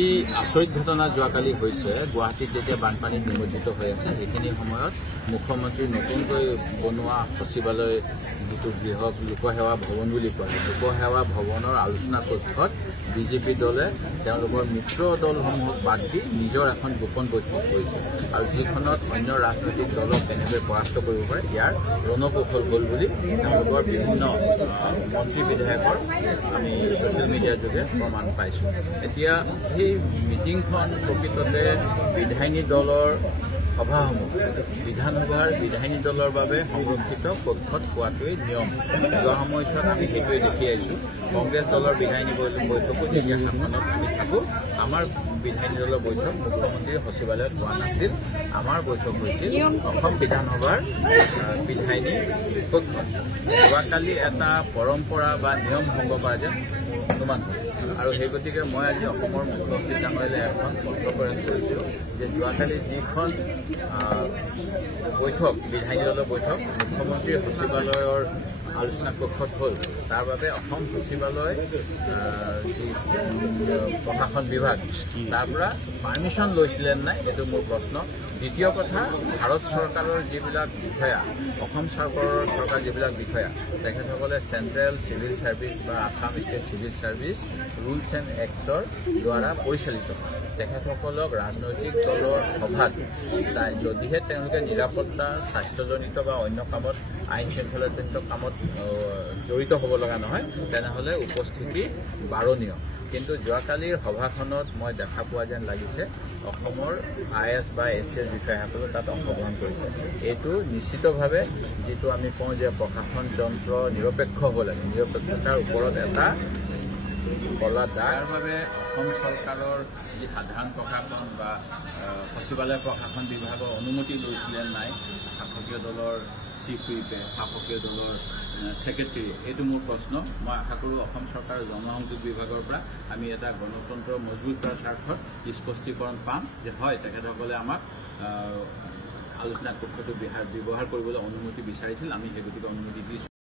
অতি আচৰিত ঘটনা যোৱাকালি হৈছে। গুৱাহাটীত যেতিয়া বানপানী নিমজ্জিত হৈ আছে সেইখিনি সময়ত মুখ্যমন্ত্ৰী নতুনকৈ বনোৱা সচিবালয় যিটো বৃহৎ লোকসেৱা ভৱন বুলি কয়, লোকসেৱা ভৱনৰ আলোচনা কক্ষত বিজেপি দলে তেওঁলোকৰ মিত্ৰ দলসমূহক বাদ দি নিজৰ এখন গোপন বৈঠক কৰিছে আৰু যিখনত অন্য ৰাজনৈতিক দলক কেনেকৈ পৰাস্ত কৰিব পাৰে ইয়াৰ ৰণকৌশল হ'ল বুলি তেওঁলোকৰ বিভিন্ন মন্ত্ৰী বিধায়কৰ আমি ছ'চিয়েল মিডিয়াৰ যোগে প্ৰমাণ পাইছোঁ। এতিয়া সেই মিটিংখন প্ৰকৃততে বিধায়িনী দলৰ সভাসমূহ বিধানসভাৰ বিধায়িনী দলৰ বাবে সংৰক্ষিত কক্ষত হোৱাটোৱেই নিয়ম। যোৱা সময়ছোৱাত আমি সেইটোৱে দেখি আহিছোঁ। কংগ্ৰেছ দলৰ বিধায়িনী বৈঠকো যেতিয়া শাসনত আমি থাকোঁ, আমাৰ বিধায়িনী দলৰ বৈঠক মুখ্যমন্ত্ৰীৰ সচিবালয়ত হোৱা নাছিল। আমাৰ বৈঠক হৈছিল অসম বিধানসভাৰ বিধায়িনী কক্ষত। যোৱাকালি এটা পৰম্পৰা বা নিয়ম ভংগ কৰা যেন অনুমান হয় আৰু সেই গতিকে মই আজি অসমৰ মুখ্য সচিব ডাঙৰীয়ালৈ এখন পত্ৰ প্ৰেৰণ কৰিছোঁ যে যোৱাকালি যিখন বৈঠক বিধায়িনী দলৰ বৈঠক মুখ্যমন্ত্ৰীৰ সচিবালয়ৰ আলোচনা কক্ষত হ'ল, তাৰ বাবে অসম সচিবালয় যি প্ৰশাসন বিভাগ তাৰ পৰা পাৰ্মিশ্যন লৈছিলে নাই এইটো মোৰ প্ৰশ্ন। দ্বিতীয় কথা, ভাৰত চৰকাৰৰ যিবিলাক বিষয়া অসম চৰকাৰৰ যিবিলাক বিষয়া তেখেতসকলে চেণ্ট্ৰেল চিভিল ছাৰ্ভিচ বা Assam state civil service rules and actor দ্বাৰা পৰিচালিত। তেখেতসকলক ৰাজনৈতিক দলৰ সভাত যদিহে তেওঁলোকে নিৰাপত্তা স্বাস্থ্যজনিত বা অন্য কামত আইন শৃংখলাজনিত কামত জড়িত হ'ব লগা নহয় তেনেহ'লে উপস্থিতি বাৰণীয়। কিন্তু যোৱাকালিৰ সভাখনত মই দেখা পোৱা যেন লাগিছে অসমৰ IAS বা ACS বিষয়াসকলে তাত অংশগ্ৰহণ কৰিছে। এইটো নিশ্চিতভাৱে যিটো আমি কওঁ যে প্ৰশাসন যন্ত্ৰ নিৰপেক্ষ হ'ব লাগে, নিৰপেক্ষতাৰ ওপৰত এটা কলা দাৰ বাবে অসম চৰকাৰৰ যি সাধাৰণ প্ৰশাসন বা সচিবালয় প্ৰশাসন বিভাগৰ অনুমতি লৈছিলে নাই শাসকীয় দলৰ চিফ হুইপে, শাসকীয় দলৰ ছেক্ৰেটেৰীয়ে, এইটো মোৰ প্ৰশ্ন। মই আশা কৰোঁ অসম চৰকাৰৰ জনসংযোগ বিভাগৰ পৰা আমি এটা গণতন্ত্ৰ মজবুত কৰাৰ স্বাৰ্থত স্পষ্টীকৰণ পাম যে হয় তেখেতসকলে আমাক আলোচনা কক্ষটো ব্যৱহাৰ কৰিবলৈ অনুমতি বিচাৰিছিল, আমি সেই গতিকে অনুমতি দিছোঁ।